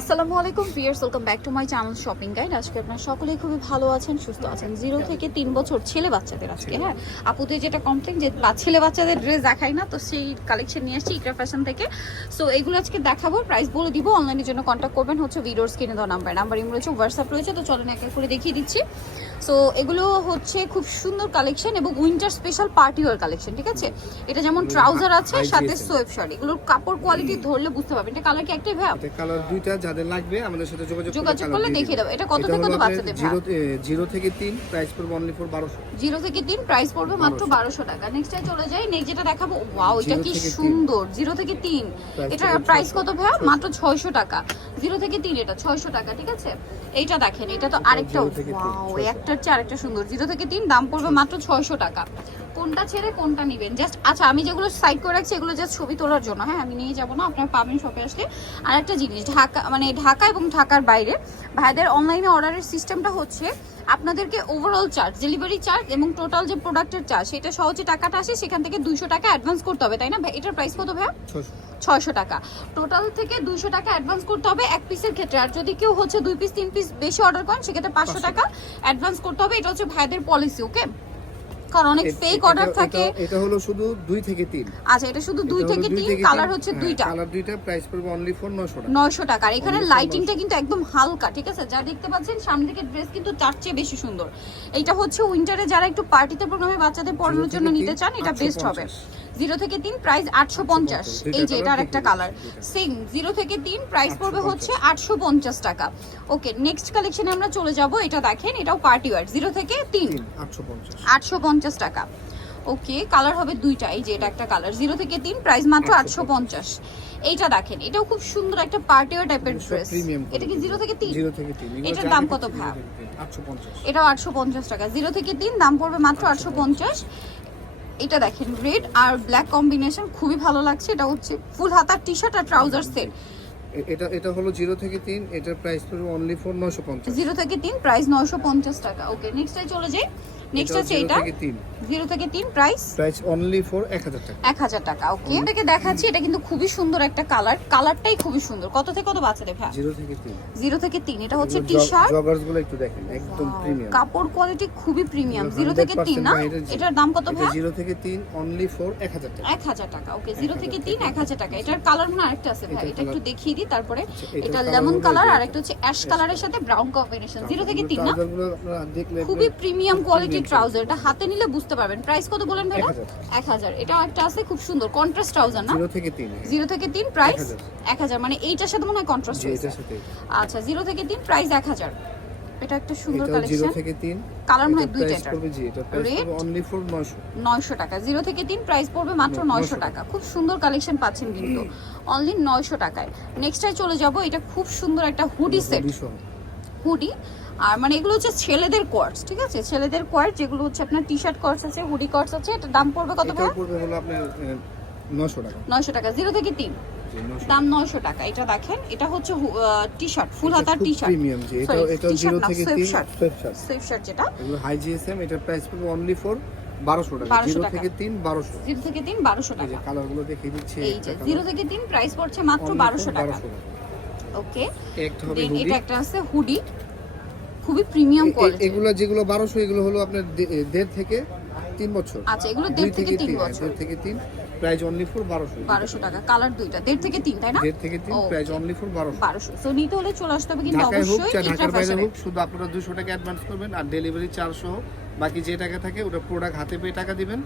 আসসালামু আলাইকুম viewers welcome back to my channel shopping guide. আজকে আপনারা সকলেই খুবই ভালো আছেন সুস্থ আছেন। জিরো থেকে তিন বছর ছেলে বাচ্চাদের আজকে হ্যাঁ? আপুদের যেটা কমপ্লেন যে ছেলে বাচ্চাদের ড্রেস দেখাই না তো সেই কালেকশন নিয়ে আসছি ইকরা ফ্যাশন থেকে। সো এগুলো আজকে দেখাবো প্রাইস বলে দিব অনলাইনের জন্য কন্ট্যাক্ট করবেন হচ্ছে ভিডিওর স্ক্রিনে দেওয়া নাম্বার নাম্বার ইম রয়েছে হোয়াটসঅ্যাপ রয়েছে তো চলেন এক এক করে দেখিয়ে দিচ্ছি। সো এগুলো হচ্ছে খুব সুন্দর কালেকশন এবং winter special party wear collection ঠিক আছে? এটা যেমন ট্রাউজার আছে সাথে সোয়েব শার্ট এগুলোর কাপড় কোয়ালিটি ধরলে বুঝতে পারবেন। এটা কালার কি একটাই ভাই এটা কালার দুইটা যাদের লাগবে আমাদের সাথে যোগাযোগ যোগাযোগ করলে দেখিয়ে দেবো। এটা কত থেকে কত বাচ্চাদের? জিরো জিরো থেকে তিন প্রাইস পড়বে অনলি ফর বারোশো। জিরো থেকে তিন প্রাইস পড়বে মাত্র 1200 বারোশো টাকা। নেক্সট চলে যাই নেক্সট যেটা দেখাবো ওয়াও এটা কি সুন্দর। জিরো থেকে তিন। এটা প্রাইস কত ভাইয়া? মাত্র ছয়শো টাকা। জিরো থেকে তিন এটা ছয়শো টাকা ঠিক আছে? এইটা দেখেন এটা তো আরেকটা ওয়াও 600 একটার চেয়ে আরেকটা সুন্দর। জিরো থেকে তিন দাম পড়বে মাত্র ছয়শো টাকা। কোনটা ছেড়ে কোনটা নেবেন? জাস্ট আচ্ছা আমি যেগুলো সাইড করে রাখছি এগুলো জাস্ট ছবি তোলার জন্য। হ্যাঁ আমি নিয়ে যাব না আপনারা পাবেন শপে আসলে। আর একটা জিনিস ঢাকা মানে ঢাকা এবং ঢাকার বাইরে। ভাইদের অনলাইনে অর্ডারের সিস্টেমটা হচ্ছে আপনাদেরকে ওভারঅল চার্জ ডেলিভারি চার্জ এবং টোটাল যে প্রোডাক্টের চার্জ সেটা সহজে টাকাটা আসে সেখান থেকে দুইশো টাকা অ্যাডভান্স করতে হবে তাই না ভাই? এটার প্রাইস কত ভাইয়া? ছশো ছয়শো টাকা। টোটাল থেকে দুইশো টাকা অ্যাডভান্স করতে হবে এক পিসের ক্ষেত্রে। আর যদি কেউ হচ্ছে দুই পিস তিন পিস বেশি অর্ডার করেন সেক্ষেত্রে পাঁচশো টাকা অ্যাডভান্স করতে হবে। এটা হচ্ছে ভাইদের পলিসি ওকে কারণ অনেক ফেক অর্ডার থাকে। এটা হলো শুধু দুই থেকে তিন। আচ্ছা এটা শুধু দুই থেকে তিন কালার হচ্ছে দুইটা। কালার দুইটা প্রাইস পড়বে অনলি ফর নশো টাকা। নয়শো টাকা। আর এখানে লাইটিংটা কিন্তু একদম হালকা ঠিক আছে? যা দেখতে পাচ্ছেন সামনে থেকে ড্রেস কিন্তু তার চেয়ে বেশি সুন্দর। এটা হচ্ছে উইন্টারে যারা একটু পার্টিতে প্রোগ্রামে বাচ্চাদের পড়ানোর জন্য নিতে চান এটা বেস্ট হবে। 850 জিরো থেকে তিন প্রাইস আটশো পঞ্চাশ। এই যে এটার একটা কালার। সেম জিরো থেকে তিন প্রাইস পড়বে হচ্ছে আটশো পঞ্চাশ টাকা। ওকে নেক্সট কালেকশনে আমরা চলে যাব। এটা দেখেন এটাও পার্টি ওয়ার জিরো থেকে তিন আটশো পঞ্চাশ। টাকা। ওকে কালার হবে দুইটা। এই যে এটা একটা কালার জিরো থেকে তিন প্রাইস মাত্র আটশো পঞ্চাশ। এইটা দেখেন এটাও খুব সুন্দর একটা পার্টি ওয়ার টাইপের ড্রেস এটা কি জিরো থেকে তিন? এটার দাম কত পঞ্চাশ। এটাও আটশো পঞ্চাশ টাকা। জিরো থেকে তিন দাম পড়বে মাত্র আটশো পঞ্চাশ। এটা দেখেন রেড আর ব্ল্যাক কম্বিনেশন খুবই ভালো লাগছে। এটা হচ্ছে ফুল হাতা টি শার্ট আর ট্রাউজার সেট এটা এটা হলো জিরো থেকে তিন এটার প্রাইস পড়বে অনলি ফর নশো পঞ্চাশ। জিরো থেকে তিন প্রাইস নয়শো পঞ্চাশ টাকা। ওকে নেক্সটে চলে যাই। নেক্সট হচ্ছে এটা? থেকে তিন। জিরো থেকে তিন প্রাইস প্রাইস অনলি ফর এক হাজার টাকা। এক হাজার টাকা ওকে এটাকে দেখাচ্ছি এটা কিন্তু খুবই সুন্দর একটা কালার কালারটাই খুবই সুন্দর। কত থেকে কত বাচ্চাদের ভাই? জিরো থেকে তিন। জিরো থেকে তিন এটা হচ্ছে টি শার্ট জগার্সগুলো একটু দেখেন একদম প্রিমিয়াম কাপড় কোয়ালিটি খুবই প্রিমিয়াম এগুলো জিরো থেকে তিন 100% না এটার দাম কত ভাই? জিরো থেকে তিন অনলি ফর এক হাজার টাকা। এক হাজার টাকা ওকে জিরো থেকে তিন এক হাজার টাকা। এটার কালার মনে হয় আরেকটা আছে ভাই এটা একটু দেখিয়ে দিই তারপরে আচ্ছা, এটা লেমন কালার আর একটা হচ্ছে অ্যাশ কালারের সাথে ব্রাউন কম্বিনেশন জিরো থেকে তিন না? খুবই প্রিমিয়াম কোয়ালিটির premium ট্রাউজার এটা হাতে নিলে বুঝতে পারবেন। প্রাইস কত বলেন 1000 এক হাজার। এটা একটা আছে খুব সুন্দর। কন্ট্রাস্ট ট্রাউজার না? জিরো থেকে তিন হ্যাঁ। জিরো থেকে তিন প্রাইস 1000 এক হাজার। মানে এইটার সাথে মনে হয় কন্ট্রাস্ট হয়েছে আচ্ছা জিরো থেকে তিন প্রাইস এক হাজার। এটা একটা সুন্দর কালেকশন থেকে তিন। কালার হয় দুইটা। জি এটা প্রাইস অনলি ফর 900 নয়শো। টাকা। জিরো থেকে তিন প্রাইস পড়বে মাত্র 900 নয়শো টাকা। খুব সুন্দর কালেকশন পাচ্ছেন কিন্তু। অনলি নয়শো টাকায়। নেক্সটে চলে যাব। এটা খুব সুন্দর একটা হুডি সেট। হুডি। আর মানে এগুলো হচ্ছে ছেলেদের কোয়ার্স ঠিক আছে? ছেলেদের কোয়ার্স যেগুলো হচ্ছে আপনার টি শার্ট কোয়ার্স আছে হুডি কোয়ার্স আছে এটা দাম পড়বে কত এটা পড়বে হলো আপনার 900 টাকা। নয়শো টাকা জিরো থেকে তিন। 900 দাম নয়শো টাকা এটা দেখেন এটা হচ্ছে টি শার্ট ফুল হাতার টি শার্ট প্রিমিয়াম জি এটা এটা জিরো থেকে sweat তিন shirt। Sweat shirt. Sweat shirt যেটা। এগুলো হাই জিএসএম এটার প্রাইস পড়বে অনলি ফর 1200 টাকা। 1200 টাকা। থেকে তিন 1200 জিরো থেকে যে টাকা। কালার দেখিয়ে দিচ্ছি এই যে জিরো থেকে প্রাইস পড়ছে মাত্র বারোশো টাকা। ওকে এটা একটা আছে হুডি। খুবই প্রিমিয়াম কোয়ালিটি এগুলো যেগুলো 1200 এগুলো হলো আপনার দেড় থেকে তিন বছর। আচ্ছা এগুলো দেড় থেকে তিন হ্যাঁ, বছর। দেড় থেকে তিন প্রাইস অনলি ফর 1200 বারোশো টাকা কালার দুইটা দেড় থেকে তিন তাই না? দেড় থেকে তিন. প্রাইস অনলি ফর 1200 বারোশো। সো নিতে হলে চলে আসতে হবে কিন্তু অবশ্যই ঢাকার বাইরে হোক শুধু আপনারা 200 টাকা অ্যাডভান্স করবেন আর ডেলিভারি চার্জ সহ বাকি যে টাকা থাকে ওটা প্রোডাক্ট হাতে পেয়ে টাকা দিবেন।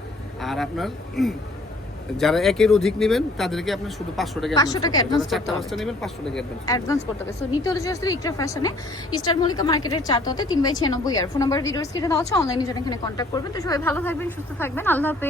আর আপনার যারা একের অধিক নেবেন তাদেরকে আপনি শুধু 500 টাকা 500 টাকা অ্যাডভান্স করতে হবে। নেবেন 500 টাকা অ্যাডভান্স অ্যাডভান্স করতে হবে। সো নিতে হলে জাস্ট ইকরা ফ্যাশনে স্টার মলিকা মার্কেটের চার ততে তিন বাই ছিয়ানব্বই ইয়ার ফোন নাম্বার ভিডিওস স্ক্রিনে দেওয়া আছে। অনলাইনে যারা এখানে কন্টাক্ট করবেন। তো সবাই ভালো থাকবেন সুস্থ থাকবেন। আল্লাহ হাফেজ।